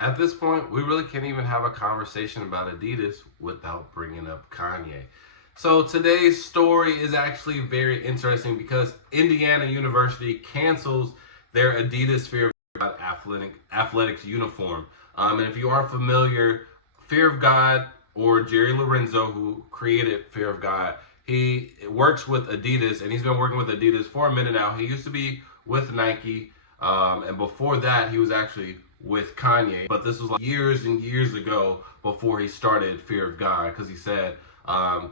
At this point, we really can't even have a conversation about Adidas without bringing up Kanye. So today's story is actually very interesting because Indiana University cancels their Adidas Fear of God athletics uniform. And if you aren't familiar, Fear of God, or Jerry Lorenzo, who created Fear of God, he works with Adidas, and he's been working with Adidas for a minute now. He used to be with Nike, and before that, he was actually with Kanye. But this was like years and years ago before he started Fear of God, because he said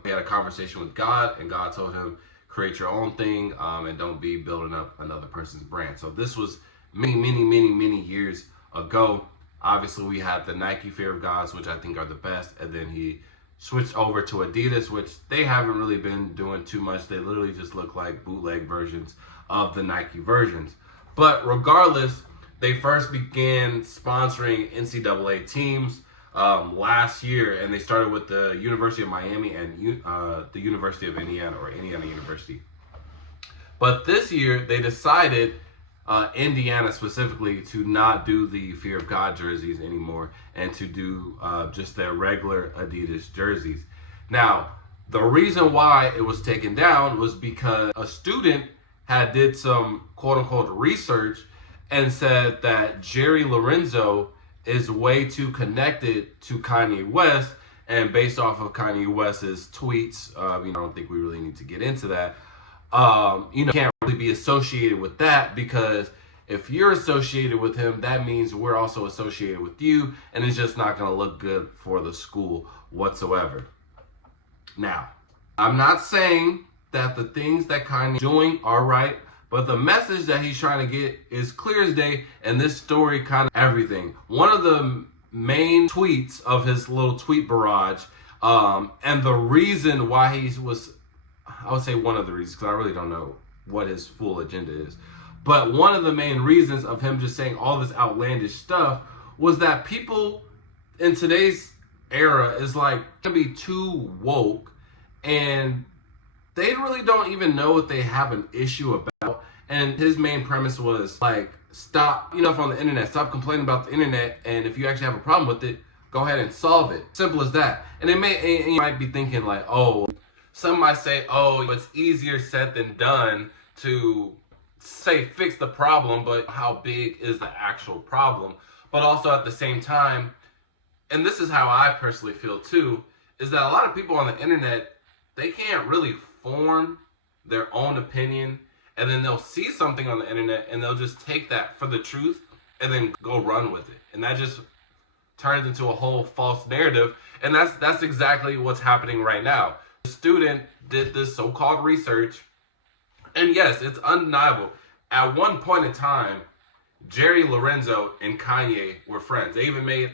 he had a conversation with God, and God told him, create your own thing, and don't be building up another person's brand. So this was many years ago. Obviously, we had the Nike Fear of Gods, which I think are the best, and then he switched over to Adidas, which they haven't really been doing too much. They literally just look like bootleg versions of the Nike versions. But regardless, they first began sponsoring NCAA teams last year, and they started with the University of Miami and the University of Indiana, or Indiana University. But this year, they decided, Indiana specifically, to not do the Fear of God jerseys anymore and to do just their regular Adidas jerseys. Now, the reason why it was taken down was because a student had did some quote-unquote research and said that Jerry Lorenzo is way too connected to Kanye West, and based off of Kanye West's tweets, I don't think we really need to get into that. Can't really be associated with that, because if you're associated with him, that means we're also associated with you, and it's just not going to look good for the school whatsoever. Now, I'm not saying that the things that Kanye's doing are right, but the message that he's trying to get is clear as day, and this story kind of everything. One of the main tweets of his little tweet barrage, and the reason why he was, I would say one of the reasons, because I really don't know what his full agenda is, but one of the main reasons of him just saying all this outlandish stuff was that people in today's era is like can be too woke, and they really don't even know what they have an issue about. And his main premise was like, stop, from the internet, stop complaining about the internet, and if you actually have a problem with it, go ahead and solve it. Simple as that. And and you might be thinking like, oh, some might say, oh, it's easier said than done to say fix the problem, but how big is the actual problem? But also at the same time, and this is how I personally feel too, is that a lot of people on the internet, they can't really form their own opinion, and then they'll see something on the internet and they'll just take that for the truth and then go run with it. And that just turns into a whole false narrative. And that's exactly what's happening right now. The student did this so-called research, and yes, it's undeniable. At one point in time, Jerry Lorenzo and Kanye were friends. They even made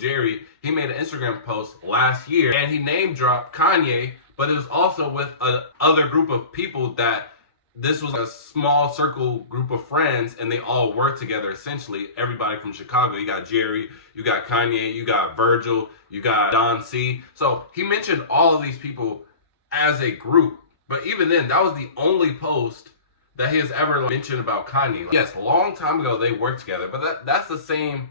Jerry, he made an Instagram post last year, and he name dropped Kanye, but it was also with another group of people that this was a small circle group of friends, and they all work together essentially. Everybody from Chicago. You got Jerry, you got Kanye, you got Virgil, you got Don C. So he mentioned all of these people as a group. But even then, that was the only post that he has ever mentioned about Kanye. Yes, a long time ago they worked together, but that's the same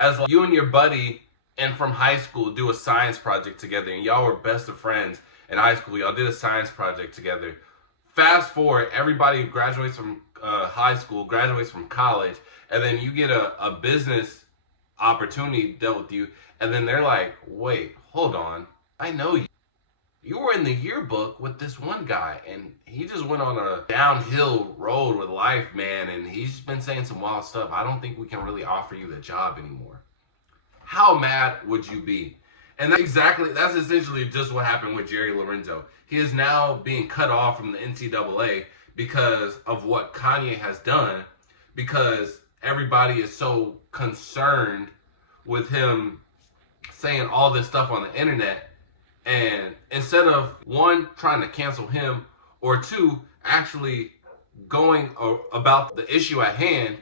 as like you and your buddy and from high school do a science project together, and y'all were best of friends in high school. Y'all did a science project together. Fast forward, everybody graduates from high school, graduates from college, and then you get a business opportunity dealt with you, and then they're like, wait, hold on, I know you. You were in the yearbook with this one guy, and he just went on a downhill road with life, man, and he's been saying some wild stuff. I don't think we can really offer you the job anymore. How mad would you be? And that's essentially just what happened with Jerry Lorenzo. He is now being cut off from the NCAA because of what Kanye has done, because everybody is so concerned with him saying all this stuff on the internet. And instead of one, trying to cancel him, or two, actually going about the issue at hand,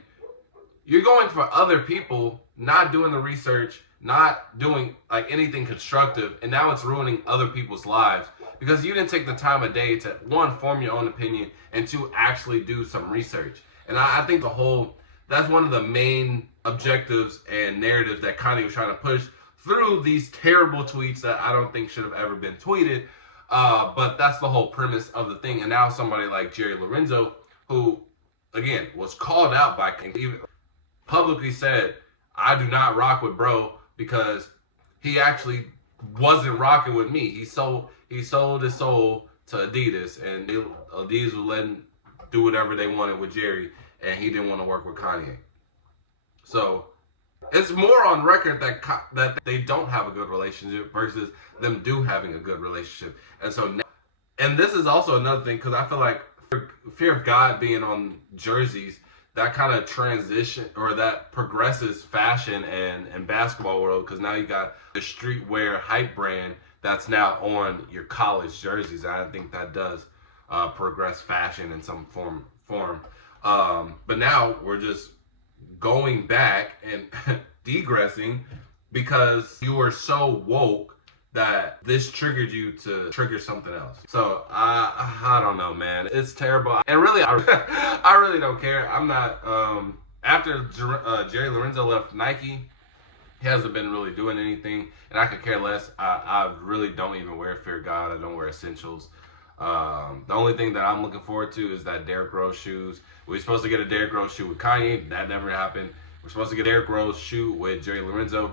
you're going for other people, not doing the research, not doing like anything constructive, and now it's ruining other people's lives because you didn't take the time of day to, one, form your own opinion, and two, actually do some research. And I think that's one of the main objectives and narratives that Kanye was trying to push through these terrible tweets that I don't think should have ever been tweeted. But that's the whole premise of the thing. And now somebody like Jerry Lorenzo, who, again, was called out by Kanye, even publicly said, I do not rock with bro because he actually wasn't rocking with me. He sold his soul to Adidas, and Adidas would let him do whatever they wanted with Jerry, and he didn't want to work with Kanye. So it's more on record that they don't have a good relationship versus them having a good relationship. And this is also another thing, because I feel like fear of God being on jerseys, that kind of transition or that progresses fashion and basketball world, because now you got the streetwear hype brand that's now on your college jerseys. And I think that does progress fashion in some form. But now we're just going back and degressing because you were so woke that this triggered you to trigger something else. So I don't know, man. It's terrible. And really, I really don't care. I'm not, after Jerry Lorenzo left Nike, he hasn't been really doing anything, and I could care less. I really don't even wear Fear God. I don't wear Essentials. The only thing that I'm looking forward to is that Derrick Rose shoes. We were supposed to get a Derrick Rose shoe with Kanye. That never happened. We're supposed to get a Derrick Rose shoe with Jerry Lorenzo.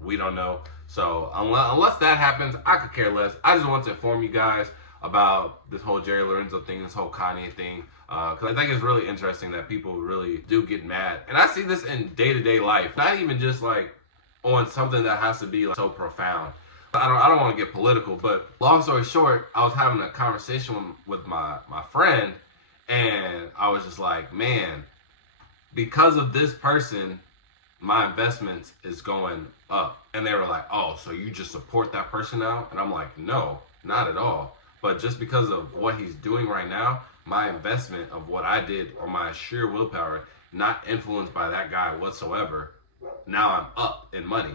We don't know. So unless that happens, I could care less. I just want to inform you guys about this whole Jerry Lorenzo thing, this whole Kanye thing, because I think it's really interesting that people really do get mad. And I see this in day-to-day life, not even just like on something that has to be like so profound. I don't want to get political, but long story short, I was having a conversation with my friend, and I was just like, man, because of this person, my investments is going up. And they were like, oh, so you just support that person now? And I'm like, no, not at all. But just because of what he's doing right now, my investment of what I did or my sheer willpower, not influenced by that guy whatsoever, now I'm up in money.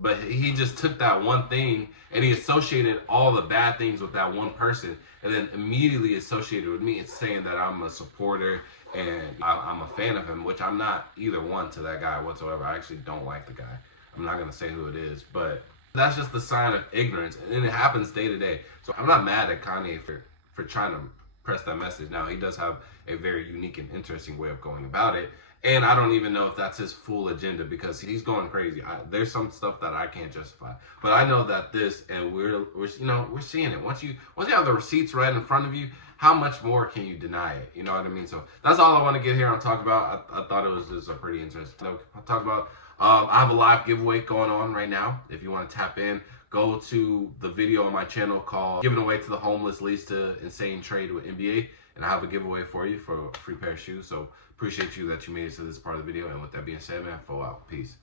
But he just took that one thing and he associated all the bad things with that one person, and then immediately associated with me. It's saying that I'm a supporter and I'm a fan of him, which I'm not either one to that guy whatsoever. I actually don't like the guy. I'm not going to say who it is, but that's just the sign of ignorance, and it happens day to day. So I'm not mad at Kanye for trying to press that message. Now, he does have a very unique and interesting way of going about it, and I don't even know if that's his full agenda, because he's going crazy. There's some stuff that I can't justify, but I know that this, and we're seeing it. Once you have the receipts right in front of you, how much more can you deny it? You know what I mean? So that's all I want to get here and talk about. I thought it was just a pretty interesting. I'll talk about. I have a live giveaway going on right now. If you want to tap in, go to the video on my channel called "Giving Away to the Homeless Leads to Insane Trade with NBA," and I have a giveaway for you for a free pair of shoes. So appreciate you that you made it to this part of the video. And with that being said, man, out. Peace.